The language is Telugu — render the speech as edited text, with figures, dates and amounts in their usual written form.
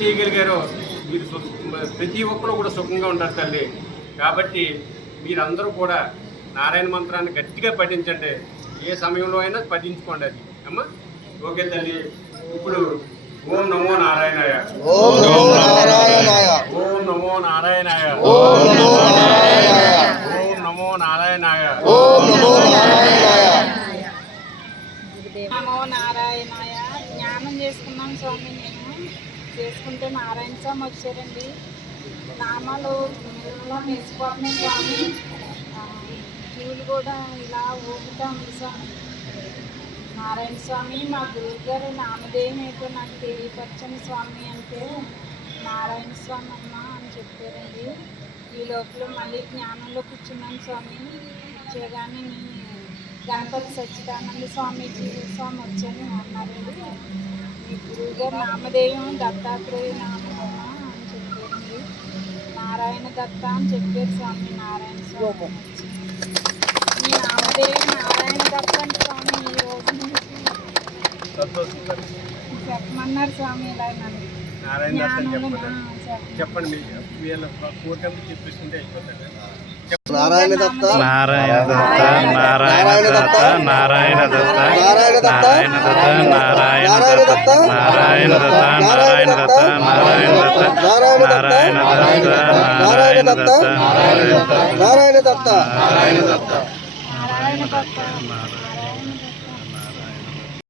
చేయగలిగారో మీరు ప్రతి ఒక్కరు కూడా సుఖంగా ఉంటారు తల్లి. కాబట్టి మీరందరూ కూడా నారాయణ మంత్రాన్ని గట్టిగా పఠించండి. ఏ సమయంలో అయినా పఠించుకోండి అది అమ్మా. ఓకే తల్లి. ఇప్పుడు ఓం నమో నారాయణాయ, ఓం నమో నారాయణాయ, ఓం నమో నారాయణాయ, ఓం నమో నారాయణాయ, ఓం నమో నారాయణాయ, ఓం నమో నారాయణాయ, నమో నారాయణాయ. జ్ఞానం చేసుకున్నాం స్వామి. నేను చేసుకుంటే నారాయణ స్వామి వచ్చారండి. నామాలు వేసిపోతున్నాయి స్వామి. చూలు కూడా ఇలా ఊపుతా ఉంది స్వామి. నారాయణ స్వామి మా గురువు గారు నామధేయం ఏంటో నాకు తెలియపరచని స్వామి అంటే నారాయణ స్వామి అమ్మ అని చెప్పారండి. ఈ లోపల మళ్ళీ జ్ఞానంలో కూర్చున్నాను స్వామి. వచ్చేగానే నేను గణపతి సచ్చిదానంద స్వామీజీ స్వామి వచ్చాను అన్నారండి. మీ గురువు గారు నామధేయం దత్తాత్రేయ నామమ్మ అని చెప్పారండి. నారాయణ దత్త అని చెప్పారు స్వామి. నారాయణ స్వామి మీ నామధేయం నారాయణ దత్త అని స్వామి ఈ రోజు నుంచి చెప్పమన్నారు స్వామి. ఇలా నన్ను చెప్పండి. చెప్పేస్తుంటే అయిపోతుంది. నారాయణ దత్త, నారాయణ దత్త, నారాయణ దత్త, నారాయణ దత్త, నారాయణ దత్త, నారాయణ దత్త, నారాయణ దత్త, నారాయణ దత్త, నారాయణ దత్త, నారాయణ దత్త, నారాయణ దత్త, నారాయణ దత్త, నారాయణ దత్త, నారాయణ దత్త, నారాయణ దత్త.